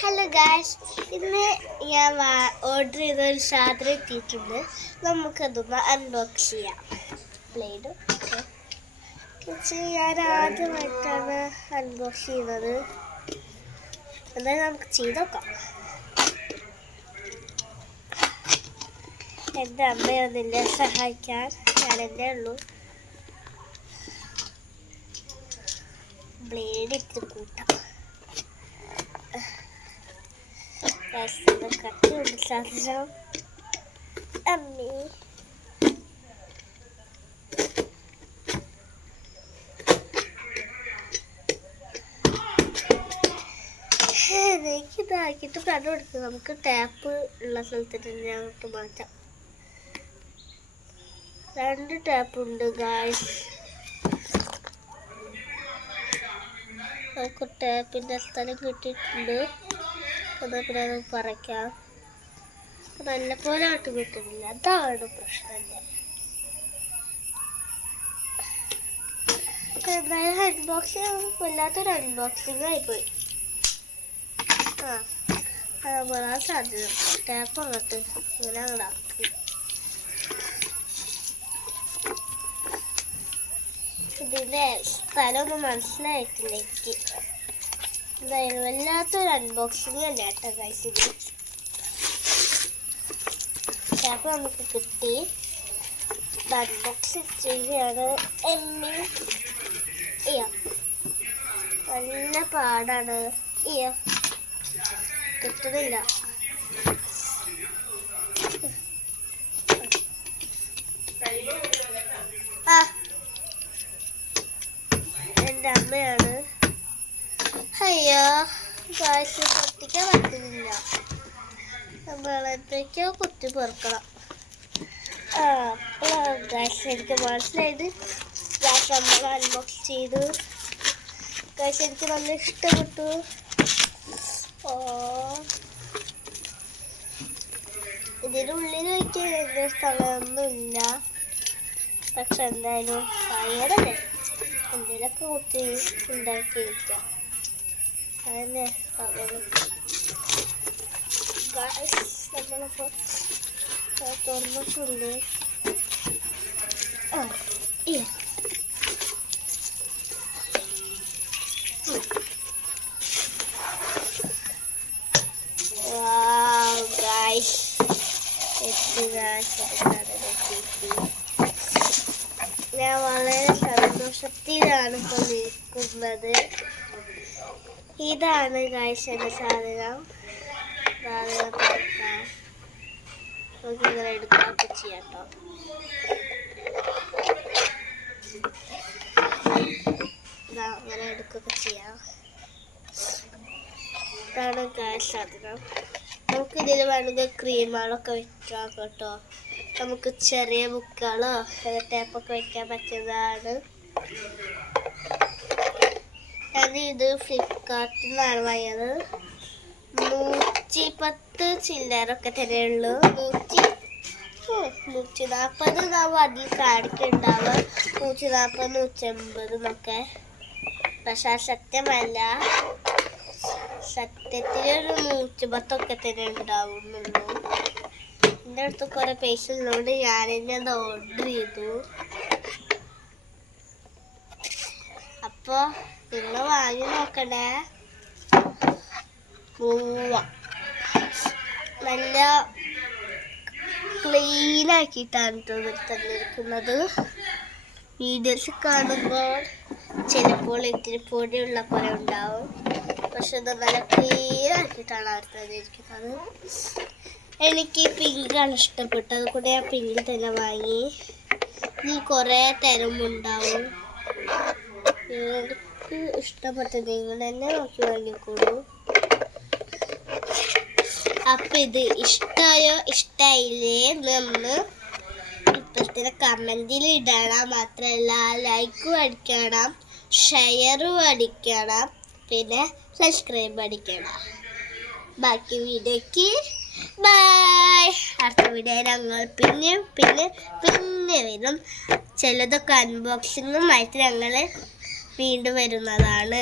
Hello guys, ഇന്ന് ഞാൻ order ചെയ്ത ഒരു സാധനം എത്തിയിട്ടുണ്ട്. നമുക്കതൊന്ന് അൺബോക്സ് ചെയ്യാം. ബ്ലേഡ് ഞാൻ ആദ്യമായിട്ടാണ് അൺബോക്സ് ചെയ്യുന്നത്. എന്തായാലും നമുക്ക് ചെയ്ത് നോക്കാം. എൻ്റെ അമ്മയൊന്നില്ല സഹായിക്കാൻ, ഞാൻ തന്നെ ഉള്ളൂ. ബ്ലേഡ് ഇട്ട് കൂട്ടാം. കട്ടിയുണ്ട് സാധനം. അമ്മി ഇതാക്കിയിട്ട് കണ്ടു കൊടുക്കുക. നമുക്ക് ടാപ്പ് ഉള്ള സ്ഥലത്തിട്ട് ഞങ്ങൾക്ക് മാറ്റാം. 2 ടാപ്പ് ഉണ്ട് ഗായ്സ്. നമുക്ക് ടാപ്പിൻ്റെ സ്ഥലം കിട്ടിയിട്ടുണ്ട്. എന്നാൽ പിന്നെ അത് പറിക്കാം. നല്ല പോലെ ആട്ട് കിട്ടുന്നില്ല, അതാണ് പ്രശ്നം. എന്തായാലും അൺബോക്സിങ് വല്ലാത്തൊരു അൺബോക്സിങ് ആയിപ്പോയി. വരാൻ സാധ്യത. ടാപ്പ് അങ്ങോട്ട് ഇങ്ങനെ അങ്ങോട്ടാക്കി. ഇതിൻ്റെ സ്ഥലമൊന്നും മനസ്സിലായിട്ടില്ല എനിക്ക്. എന്തായാലും വല്ലാത്തൊരു അൺബോക്സിങ് തന്നെ കേട്ടോ ഗൈസ്. ഇത് ടാപ്പ് നമുക്ക് കിട്ടി. അൺബോക്സിങ് ചെയ്യുകയാണ്. നല്ല പാടാണ്. കിട്ടുന്നില്ല. എൻ്റെ അമ്മയാണ്. അയ്യോ ഗായ്സ്, പൊട്ടിക്കാൻ പറ്റുന്നില്ല. നമ്മളെന്തൊക്കെയോ കുത്തി പെറുക്കണം. അപ്പോഴാണ് ഗായ്സ് എനിക്ക് മനസ്സിലായത്. ഗായ്സ് നമ്മൾ അൺബോക്സ് ചെയ്തു. ഗായ്സ് എനിക്ക് നല്ല ഇഷ്ടപ്പെട്ടു. ഇതിൻ്റെ ഉള്ളിൽ വയ്ക്കാൻ എൻ്റെ സ്ഥലമൊന്നുമില്ല. പക്ഷെ എന്തായാലും ഭയങ്കരല്ലേ, എന്തെങ്കിലുമൊക്കെ കുത്തി ഉണ്ടാക്കി വയ്ക്കാം. അതന്നെ നമ്മളിപ്പോൾ തുറന്നിട്ടുണ്ട്. ഞാൻ വളരെ സന്തോഷത്തിലാണ് ഇപ്പോൾ നിൽക്കുന്നത്. ഇതാണ് ഗായ്സ് എൻ്റെ സാധനം. നമുക്കിങ്ങനെ എടുക്കുകയൊക്കെ ചെയ്യാം കേട്ടോ. അങ്ങനെ എടുക്കുകയൊക്കെ ചെയ്യാം. ഇതാണ് ഗായ്സ് സാധനം. നമുക്കിതിൽ വേണമെങ്കിൽ ക്രീമുകളൊക്കെ വെക്കാം കേട്ടോ. നമുക്ക് ചെറിയ ബുക്കുകളോ ടേപ്പൊക്കെ വെക്കാൻ പറ്റുന്നതാണ്. ഇത് ഫ്ലിപ്കാർട്ടിൽ നിന്നാണ് വാങ്ങിയത്. 110 ചില്ലറൊക്കെ തന്നെയുള്ളൂ. 140 നാം അതിൽ കാണിക്കുന്നുണ്ടാവുക. 140 150 എന്നൊക്കെ. പക്ഷെ സത്യമല്ല, സത്യത്തിലൊരു 110 തന്നെ ഉണ്ടാവുന്നുള്ളൂ. എൻ്റെ അടുത്ത് കുറെ പൈസ ഉള്ളതുകൊണ്ട് ഞാൻ തന്നെ അത് ഓർഡർ ചെയ്തു. അപ്പോൾ നിങ്ങൾ വാങ്ങി നോക്കണേ. നല്ല ക്ലീൻ ആക്കിയിട്ടാണ് തന്നിരിക്കുന്നത്. വീഡിയോസ് കാണുമ്പോൾ ചിലപ്പോൾ ഇത്തിരി പൊടിയുള്ള പോലെ ഉണ്ടാവും. പക്ഷെ ഇത് നല്ല ക്ലീൻ ആക്കിയിട്ടാണ് അവർ തന്നിരിക്കുന്നത്. എനിക്ക് പിങ്കാണ് ഇഷ്ടപ്പെട്ടത്. അതുകൊണ്ട് ഞാൻ പിങ്ക് തന്നെ വാങ്ങി. ഇതിൽ കുറേ തരമുണ്ടാവും. നിങ്ങൾക്ക് ഇഷ്ടപ്പെട്ട നിങ്ങൾ തന്നെ നോക്കി വാങ്ങിക്കോളൂ. അപ്പം ഇത് ഇഷ്ടമായോ ഇഷ്ടമായില്ലേ എന്ന് ഇപ്പോഴത്തെ കമൻറ്റിൽ ഇടണം. മാത്രമല്ല ലൈക്കും അടിക്കണം, ഷെയറും അടിക്കണം, പിന്നെ സബ്സ്ക്രൈബ് അടിക്കണം. ബാക്കി വീഡിയോക്ക് ബൈ. അടുത്ത വീഡിയോ ഞങ്ങൾ പിന്നെ വരും. ചിലതൊക്കെ അൺബോക്സിങ്ങുമായിട്ട് ഞങ്ങൾ വീണ്ടും വരുന്നതാണ്.